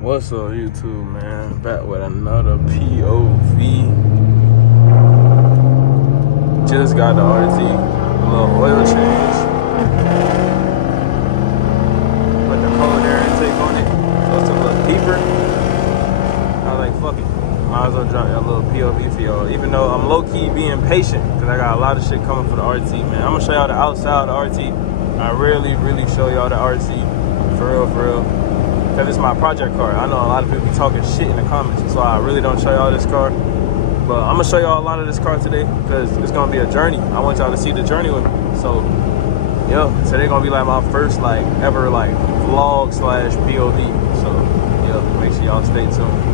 What's up, YouTube, man? Back with another POV. Just got the RT, a little oil change. Put the cold air intake on it, so it's a little deeper. I was like, fuck it. Might as well drop a little POV for y'all. Even though I'm low-key being patient, because I got a lot of shit coming for the RT, man. I'm going to show y'all the outside of the RT. I really show y'all the RT. For real. Because it's my project car. I know a lot of people be talking shit in the comments, so I really don't show y'all this car. But I'm going to show y'all a lot of this car today because it's going to be a journey. I want y'all to see the journey with me. So, yeah, today going to be like my first ever vlog / POV. So, yeah, make sure y'all stay tuned.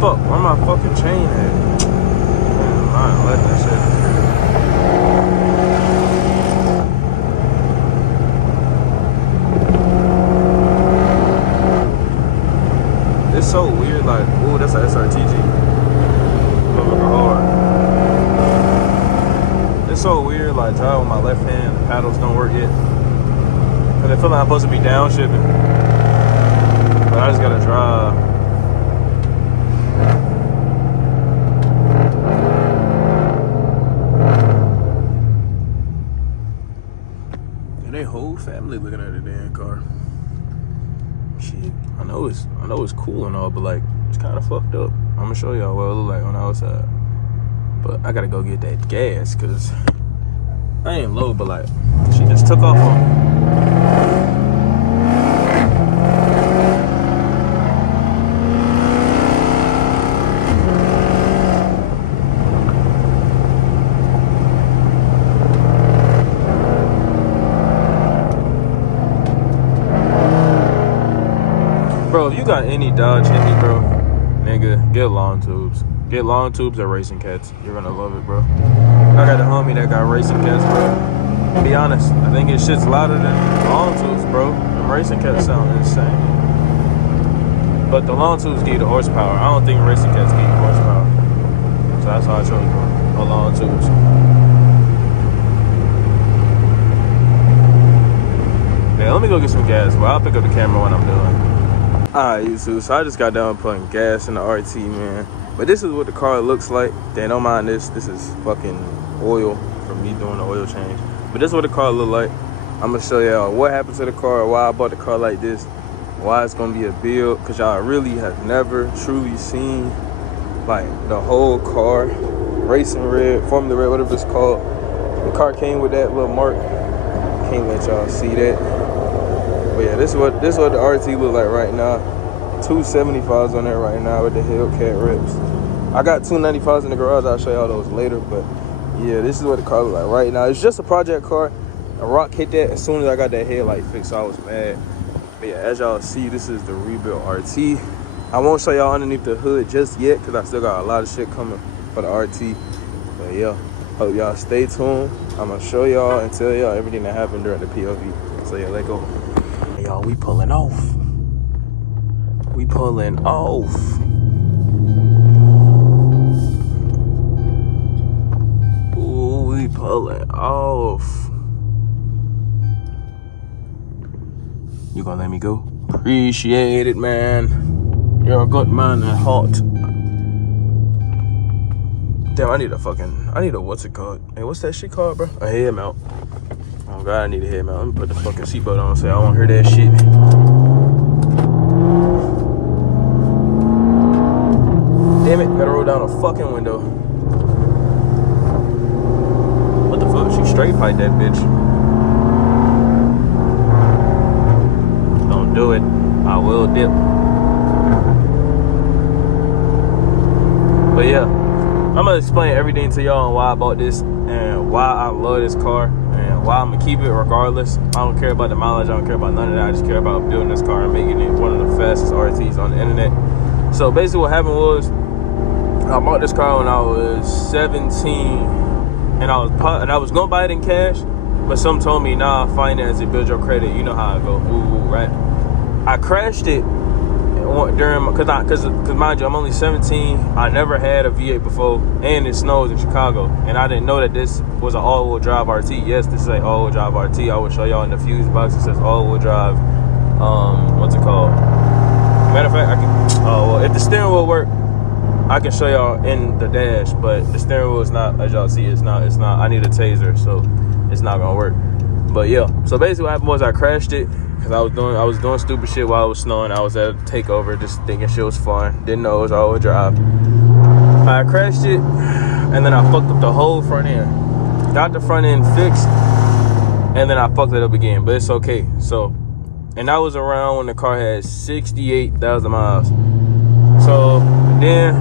Fuck, where my fucking chain at? Man, I ain't let that shit. It's so weird, like, ooh, that's an SRTG. Looking hard. It's so weird, like, driving with my left hand, the paddles don't work yet. Cause I feel like I'm supposed to be downshipping. But I just gotta drive. They whole family looking at the damn car. Shit, I know it's cool and all, but like it's kind of fucked up. I'm gonna show y'all what it look like on the outside. But I gotta go get that gas because I ain't low, but like she just took off on me. Bro, if you got any Dodge in me, bro, nigga, get long tubes. Get long tubes or racing cats. You're gonna love it, bro. I got a homie that got racing cats, bro. To be honest, I think his shit's louder than long tubes, bro. Them racing cats sound insane. But the long tubes give you the horsepower. I don't think racing cats give you horsepower. So that's how I chose the long tubes. Yeah, let me go get some gas, but I'll pick up the camera when I'm done. Alright, YouTube, so I just got done putting gas in the RT, man. But this is what the car looks like. Damn, don't mind this. This is fucking oil from me doing the oil change. But this is what the car look like. I'm gonna show y'all what happened to the car, why I bought the car like this, why it's gonna be a build, because y'all really have never truly seen like the whole car. Racing red, Formula red, whatever it's called. The car came with that little mark. Can't let y'all see that. But yeah, this is what the RT look like right now. 275s on there right now with the Hellcat rips. I got 295s in the garage. I'll show y'all those later. But yeah, this is what the car look like right now. It's just a project car. A rock hit that as soon as I got that headlight fixed, so I was mad. But yeah, as y'all see, this is the rebuilt RT. I won't show y'all underneath the hood just yet because I still got a lot of shit coming for the RT. But yeah, hope y'all stay tuned. I'm gonna show y'all and tell y'all everything that happened during the POV. So yeah, let's go. Y'all, we pulling off. We pulling off. Ooh, we pulling off. You gonna let me go? Appreciate it, man. You're a good man at heart. Damn, I need a what's it called? Hey, what's that shit called, bro? A head mount. Oh God, I need a head mount. Let me put the fucking seatbelt on so I won't hear that shit. Damn it, gotta roll down a fucking window. What the fuck? She straight pipe that bitch. Don't do it. I will dip. But yeah, I'm gonna explain everything to y'all on why I bought this and why I love this car. Why I'm gonna keep it regardless. I don't care about the mileage, I don't care about none of that. I just care about building this car and making it one of the fastest RTs on the internet. So basically what happened was I bought this car when I was 17, and I was gonna buy it in cash, but some told me, nah, finance it, build your credit. You know how I go, right? I crashed it during because mind you, I'm only 17. I never had a V8 before, and it snows in Chicago, and I didn't know that this was an all-wheel drive RT. Yes, this is an all-wheel drive RT. I will show y'all in the fuse box. It says all-wheel drive. What's it called? Matter of fact, I can. Well, if the steering wheel work, I can show y'all in the dash. But the steering wheel is not, as y'all see, it's not. I need a taser, so it's not gonna work. But yeah, so basically what happened was I crashed it because I was doing stupid shit while it was snowing. I was at a takeover, just thinking shit was fun. Didn't know it was all-wheel drive. I crashed it, and then I fucked up the whole front end. Got the front end fixed, and then I fucked it up again. But it's okay. So. And that was around when the car had 68,000 miles. So then,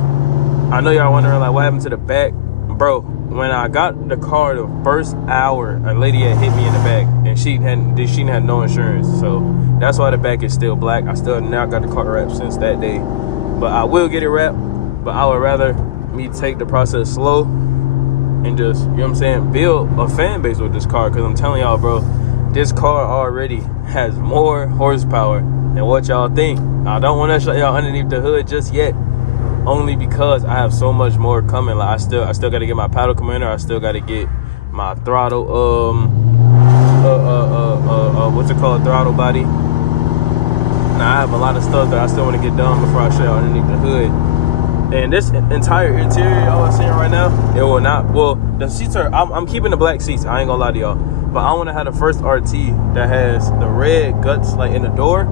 I know y'all wondering like what happened to the back. Bro, when I got the car the first hour, a lady had hit me in the back, and she had no insurance. So that's why the back is still black. I still now got the car wrapped since that day. But I will get it wrapped, but I would rather me take the process slow and just, you know what I'm saying, build a fan base with this car. Because I'm telling y'all, bro, this car already has more horsepower than what y'all think. I don't want to show y'all underneath the hood just yet, only because I have so much more coming. Like I still got to get my paddle commander. I still got to get my throttle, what's it called, throttle body. Now I have a lot of stuff that I still want to get done before I show y'all underneath the hood. And this entire interior y'all are seeing right now, it will not. Well, the seats are. I'm keeping the black seats. I ain't gonna lie to y'all. But I want to have the first RT that has the red guts like in the door,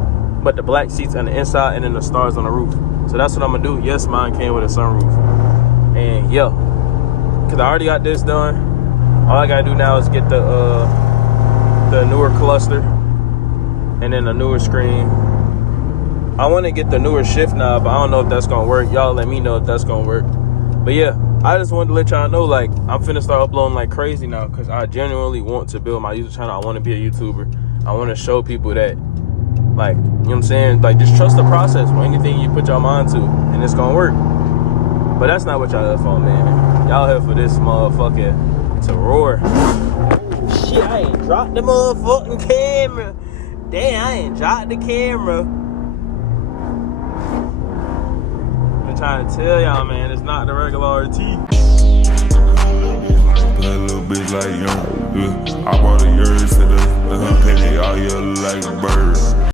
but the black seats on the inside and then the stars on the roof. So that's what I'm gonna do. Yes, mine came with a sunroof. And yeah, cause I already got this done. All I gotta do now is get the newer cluster and then the newer screen. I want to get the newer shift knob, but I don't know if that's gonna work. Y'all let me know if that's gonna work. But yeah, I just wanted to let y'all know, like, I'm finna start uploading like crazy now because I genuinely want to build my YouTube channel. I want to be a YouTuber. I want to show people that, like, you know what I'm saying? Like, just trust the process for anything you put your mind to, and it's gonna work. But that's not what y'all here for, man. Y'all here for this motherfucker to roar. Oh, shit, I ain't dropped the motherfucking camera. Damn, I ain't dropped the camera. Trying to tell y'all, man, it's not the regular RT. That little bitch like young, I bought a yard, said the penny all yellow like a bird.